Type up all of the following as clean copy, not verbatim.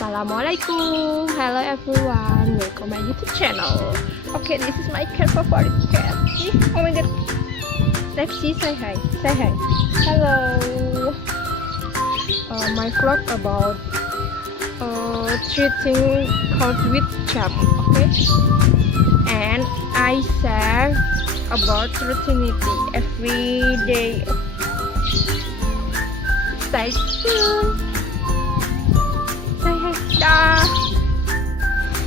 Assalamualaikum. Hello everyone, welcome my YouTube channel. Okay, this is my cat, favorite cat. Oh my god. Lexi, say hi. Say hi. Hello. My vlog about treating cold with chap. Okay. And I share about routinity every day. Stay tuned. Say hi, Star.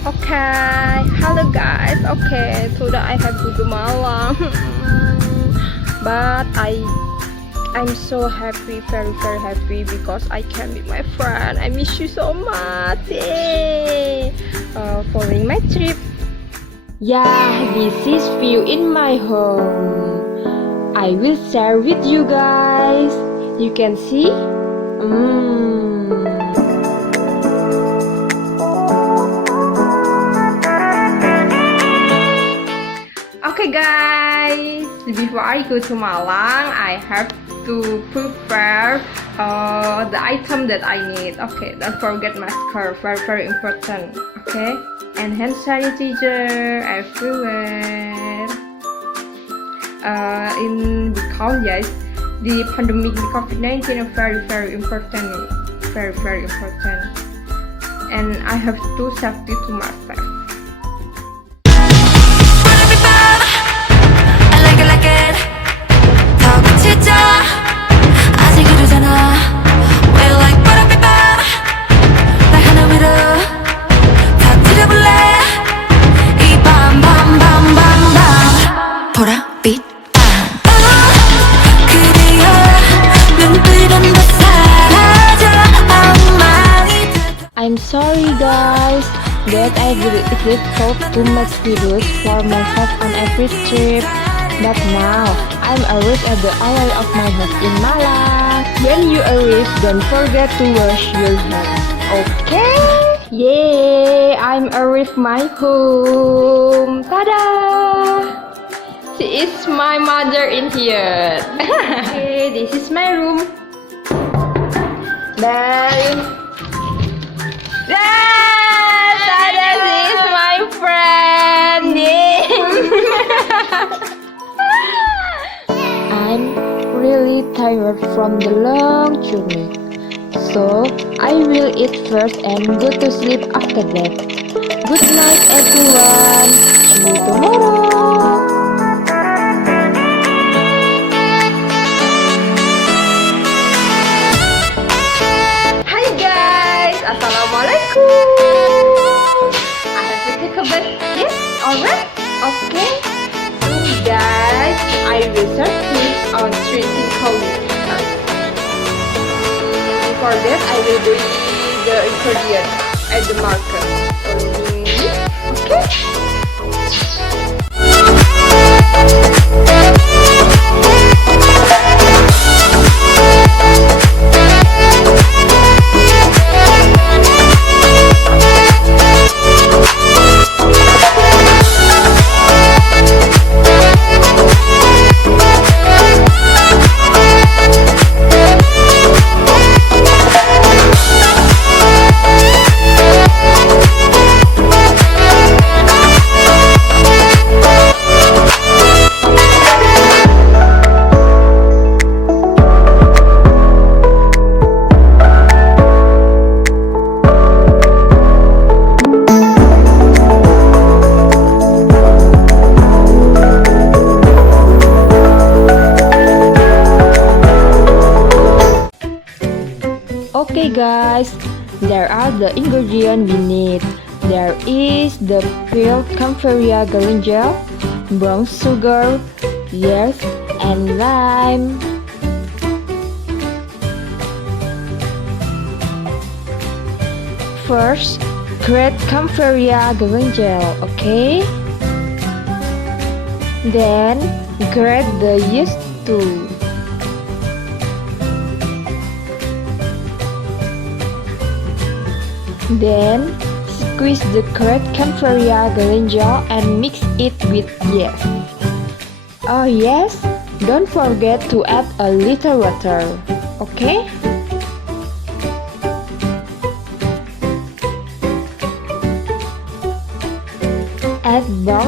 Okay, hello guys. Okay, today I have Budu Malam. But I'm so happy, very happy because I can meet my friend. I miss you so much. Yay! Following my trip. Yeah, this is view in my home. I will share with you guys. You can see. Okay guys, before I go to Malang, I have to prepare the item that I need. Okay, don't forget masker, very important. Okay, and hand sanitizer everywhere. Because yes, the pandemic COVID-19 is very important, very important, and I have to safety to myself. I'm sorry guys that I did talk too much videos for myself on every trip, but now I'm arrived at the area of my house in Malang. When you arrive, don't forget to wash your hands. Okay? Yay! I'm arrived my home. Tada! She is my mother in here. Okay, this is my room. Bye. Tada, this is my friend. I'm really tired from the long journey, so I will eat first and go to sleep after that. Good night everyone. See you tomorrow. Assalamualaikum. I have to take a bath. Yes, alright. Okay. Guys, I will serve tips on treating cold. For that, I will bring the ingredients at the market. Okay. Okay guys, there are the ingredients we need. There is the peeled Kaempferia green gel, brown sugar, yeast, and lime. First, grate Kaempferia green gel, okay? Then, grate the yeast too. Then, squeeze the grated Kaempferia green gel and mix it with yeast. Oh yes, don't forget to add a little water, okay?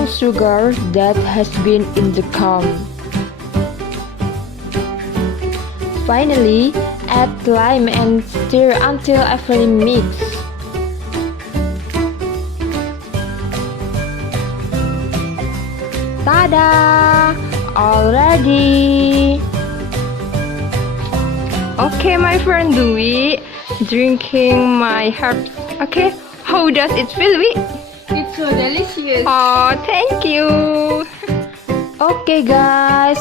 strong sugar that has been in the comb. Finally, add lime and stir until evenly mixed. Tada! All ready! Okay, my friend Dwi, drinking my herbs. Okay, how does it feel, Dwi? It's so delicious. Oh, thank you. Okay guys,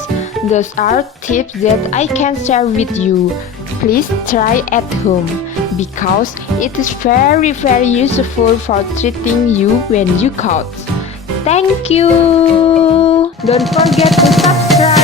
those are tips that I can share with you. Please try at home because it is very useful for treating you when you cough. Thank you. Don't forget to subscribe.